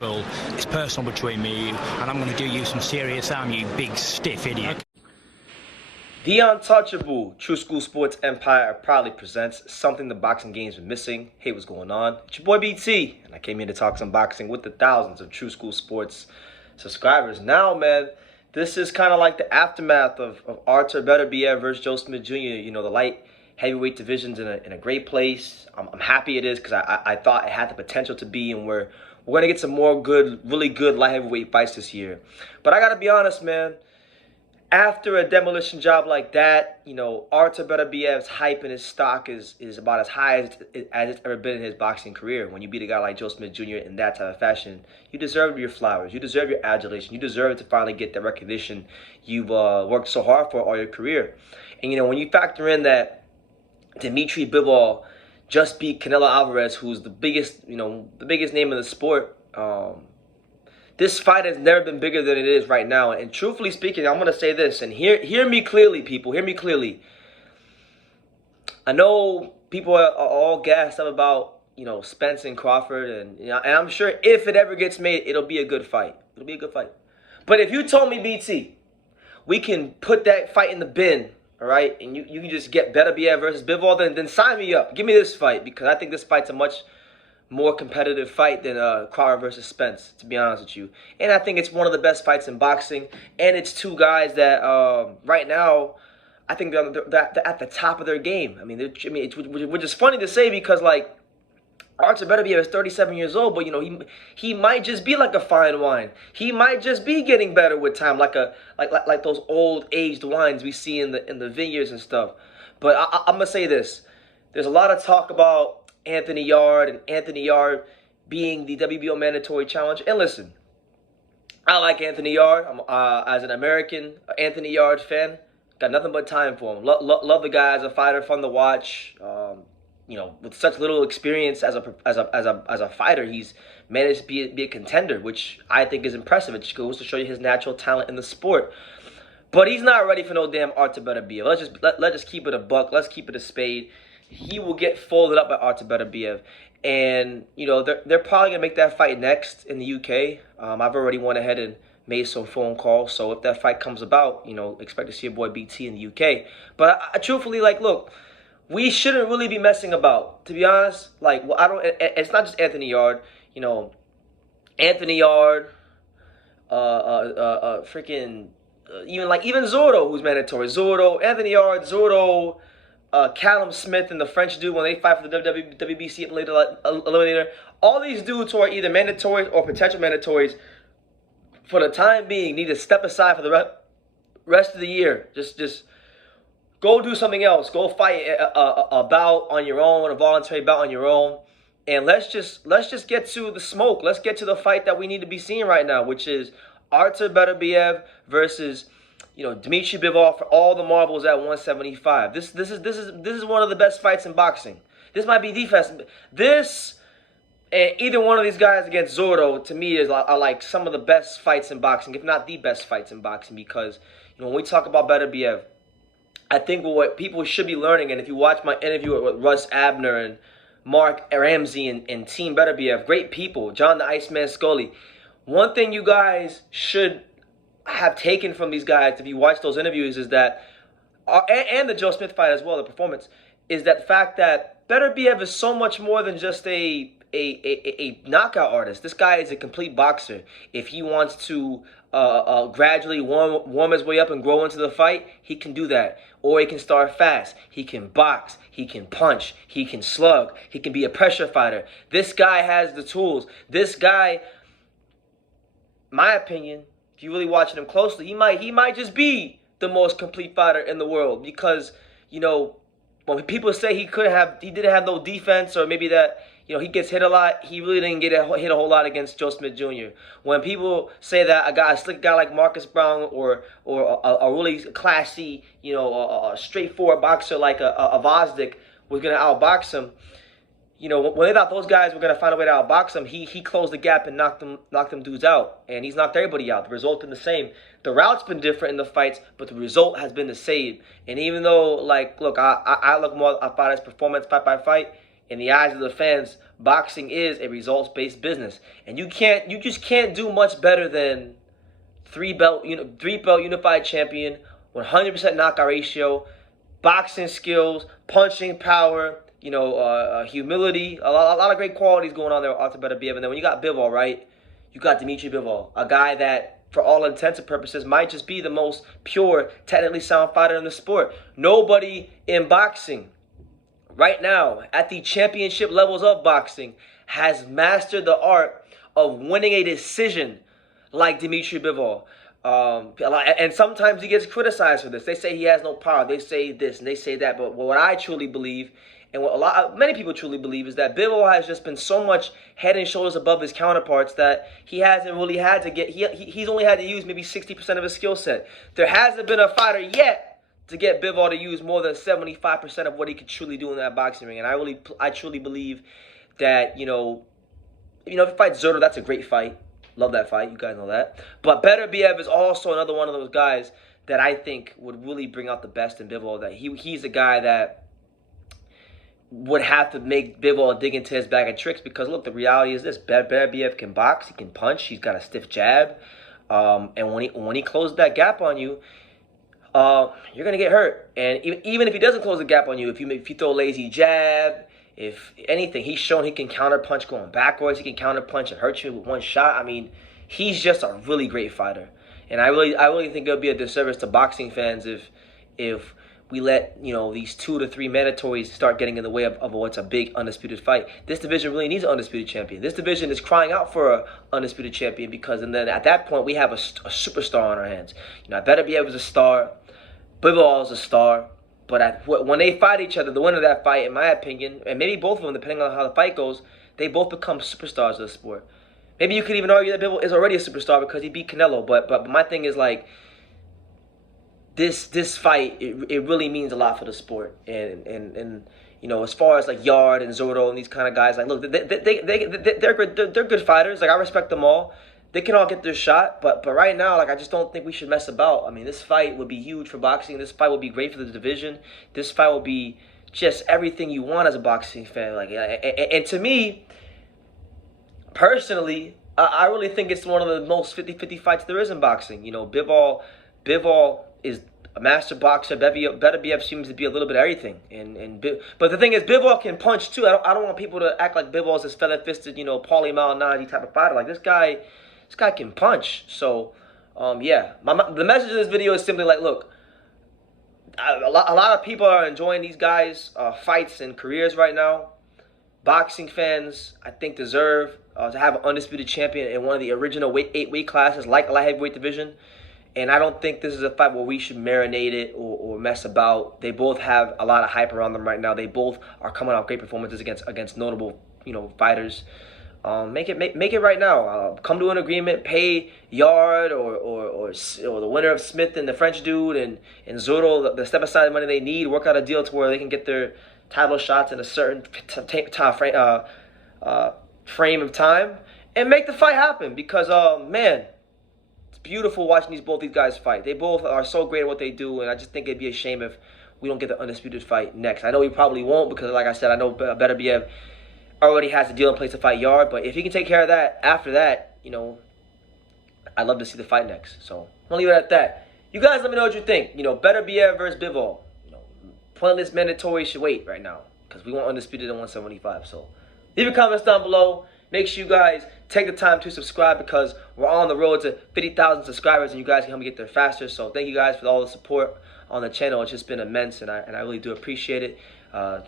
Well, it's personal between me and you, and I'm going to do you some serious harm, you big stiff idiot. The Untouchable True School Sports Empire proudly presents something the boxing game's been missing. Hey, what's going on? It's your boy BT, and I came here to talk some boxing with the thousands of True School Sports subscribers. Now, man, this is kind of like the aftermath of Artur Beterbiev versus Joe Smith Jr. You know, the light heavyweight division's in a great place. I'm happy it is because I thought it had the potential to be, and we're going to get some more really good light heavyweight fights this year. But I got to be honest, man. After a demolition job like that, you know, Artur Beterbiev's hype and his stock is about as high as it's ever been in his boxing career. When you beat a guy like Joe Smith Jr. in that type of fashion, you deserve your flowers. You deserve your adulation. You deserve to finally get the recognition you've worked so hard for all your career. And, you know, when you factor in that Bivol just beat Canelo Alvarez, who's the biggest name in the sport, this fight has never been bigger than it is right now. And truthfully speaking, I'm going to say this, and hear me clearly, people. Hear me clearly. I know people are all gassed up about, you know, Spence and Crawford. And I'm sure if it ever gets made, it'll be a good fight. It'll be a good fight. But if you told me, BT, we can put that fight in the bin, all right, and you can just get Beterbiev versus Bivol, then sign me up. Give me this fight, because I think this fight's a much more competitive fight than Crawford versus Spence, to be honest with you. And I think it's one of the best fights in boxing. And it's two guys that right now, I think they're at the top of their game. Which is funny to say because, like, Artur Beterbiev is 37 years old, but, you know, he might just be like a fine wine. He might just be getting better with time, like those old aged wines we see in the vineyards and stuff. But I'm gonna say this: there's a lot of talk about Anthony Yarde being the WBO mandatory challenge. And listen, I like Anthony Yarde. I'm as an American Anthony Yarde fan, got nothing but time for him. Love the guy as a fighter, fun to watch. You know, with such little experience as a fighter, he's managed to be a contender, which I think is impressive. It just goes to show you his natural talent in the sport. But he's not ready for no damn Artur Beterbiev. Let's just keep it a buck. Let's keep it a spade. He will get folded up by Artur Beterbiev. And, you know, they're probably going to make that fight next in the UK. I've already went ahead and made some phone calls. So if that fight comes about, you know, expect to see your boy BT in the UK. But I truthfully, like, look, we shouldn't really be messing about. To be honest, like, well, it's not just Anthony Yarde. You know, Anthony Yarde, even Zurdo, who's mandatory. Zurdo, Anthony Yarde, Zurdo, Callum Smith and the French dude when they fight for the WBC eliminator. All these dudes who are either mandatories or potential mandatories, for the time being, need to step aside for the rest of the year. Just go do something else. Go fight a bout on your own, a voluntary bout on your own, and let's just get to the smoke. Let's get to the fight that we need to be seeing right now, which is Artur Beterbiev versus, you know, Bivol for all the marbles at 175. This is one of the best fights in boxing. This might be defense. This and either one of these guys against Zurdo, to me, are like some of the best fights in boxing, if not the best fights in boxing. Because, you know, when we talk about Beterbiev, I think what people should be learning, and if you watch my interview with Russ Abner and Mark Ramsey and Team Beterbiev, great people, John the Iceman Scully, one thing you guys should have taken from these guys, if you watch those interviews, is that, and the Joe Smith fight as well, the performance, is that the fact that Beterbiev is so much more than just a knockout artist. This guy is a complete boxer. If he wants to gradually warm his way up and grow into the fight, he can do that. Or he can start fast. He can box. He can punch. He can slug. He can be a pressure fighter. This guy has the tools. This guy, my opinion, if you're really watching him closely, he might just be the most complete fighter in the world. Because, you know, when people say he didn't have no defense, or maybe that, you know, he gets hit a lot, he really didn't get hit a whole lot against Joe Smith Jr. When people say that a slick guy like Marcus Brown or a really classy, you know, a straightforward boxer like a Vosdick was going to outbox him, you know, when they thought those guys were going to find a way to outbox him, he closed the gap and knocked them dudes out. And he's knocked everybody out. The result's been the same. The route's been different in the fights, but the result has been the same. And even though, like, look, I look more at fighters' performance fight by fight, in the eyes of the fans, boxing is a results-based business, and you just can't do much better than three-belt unified champion, 100% knockout ratio, boxing skills, punching power, humility, a lot of great qualities going on there with Artur Beterbiev. And then when you got Bivol, right, you got Dimitri Bivol, a guy that, for all intents and purposes, might just be the most pure, technically sound fighter in the sport. Nobody in boxing right now, at the championship levels of boxing, has mastered the art of winning a decision like Dimitri Bivol. And sometimes he gets criticized for this. They say he has no power. They say this and they say that. But what I truly believe, and what many people truly believe, is that Bivol has just been so much head and shoulders above his counterparts that he hasn't really had to get. He's only had to use maybe 60% of his skill set. There hasn't been a fighter yet to get Bivol to use more than 75% of what he could truly do in that boxing ring. And I truly believe that if he fights Zurdo, that's a great fight. Love that fight. You guys know that. But Beterbiev is also another one of those guys that I think would really bring out the best in Bivol. That he's a guy that would have to make Bivol dig into his bag of tricks, because look, the reality is this: Beterbiev can box, he can punch, he's got a stiff jab, and when he closes that gap on you, you're gonna get hurt. And even if he doesn't close the gap on you, if you throw a lazy jab, if anything, he's shown he can counter punch going backwards. He can counter punch and hurt you with one shot. I mean, he's just a really great fighter. And I really think it would be a disservice to boxing fans if we let these 2 to 3 mandatories start getting in the way of what's a big undisputed fight. This division really needs an undisputed champion. This division is crying out for an undisputed champion, because then at that point we have a superstar on our hands. Beterbiev is a star, Bivol is a star. But when they fight each other, the winner of that fight, in my opinion, and maybe both of them, depending on how the fight goes, they both become superstars of the sport. Maybe you could even argue that Bivol is already a superstar because he beat Canelo. But my thing is, like, this fight, it really means a lot for the sport. And as far as like Yarde and Zurdo and these kind of guys, like, look, they're good fighters. Like, I respect them all. They can all get their shot, but right now, like, I just don't think we should mess about. I mean, this fight would be huge for boxing. This fight would be great for the division. This fight will be just everything you want as a boxing fan. Like, and to me, personally, I really think it's one of the most 50-50 fights there is in boxing. Bivol is a master boxer. Beterbiev seems to be a little bit of everything. But the thing is, Bivol can punch too. I don't want people to act like Bivol's this feather-fisted, Paulie Malignaggi type of fighter. Like, this guy can punch. So, yeah. The message of this video is simply like, look, a lot of people are enjoying these guys' fights and careers right now. Boxing fans, I think, deserve to have an undisputed champion in one of the original 8 weight classes, like a light heavyweight division. And I don't think this is a fight where we should marinate it or mess about. They both have a lot of hype around them right now. They both are coming off great performances against notable, fighters. Make it right now. Come to an agreement. Pay Yarde or the winner of Smith and the French dude and Zurdo the step aside money they need. Work out a deal to where they can get their title shots in a certain frame of time and make the fight happen. Because man, it's beautiful watching both these guys fight. They both are so great at what they do, and I just think it'd be a shame if we don't get the undisputed fight next. I know we probably won't, because like I said, I know Beterbiev already has a deal in place to fight Yarde, but if he can take care of that after that, I'd love to see the fight next. So I'll leave it at that. You guys let me know what you think. Beterbiev versus Bivol. Pointless mandatory should wait right now, because we want undisputed at 175. So leave your comments down below. Make sure you guys take the time to subscribe, because we're on the road to 50,000 subscribers, and you guys can help me get there faster. So thank you guys for all the support on the channel. It's just been immense, and I really do appreciate it.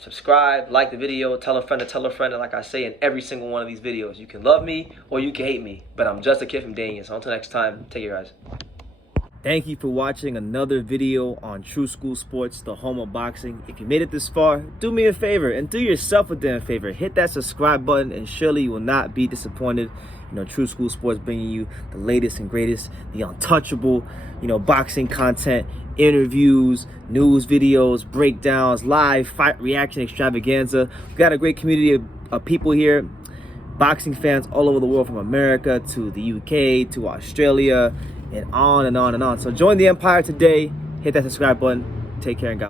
Subscribe, like the video, tell a friend to tell a friend, and like I say in every single one of these videos, you can love me or you can hate me, but I'm just a kid from Dania. So until next time, take care, guys. Thank you for watching another video on True School Sports, the home of boxing. If you made it this far, do me a favor and do yourself a damn favor. Hit that subscribe button, and surely you will not be disappointed. True School Sports bringing you the latest and greatest, the untouchable, boxing content, interviews, news videos, breakdowns, live fight reaction extravaganza. We've got a great community of people here, boxing fans all over the world, from America to the UK to Australia, and on and on and on. So join the empire today. Hit that subscribe button. Take care and God.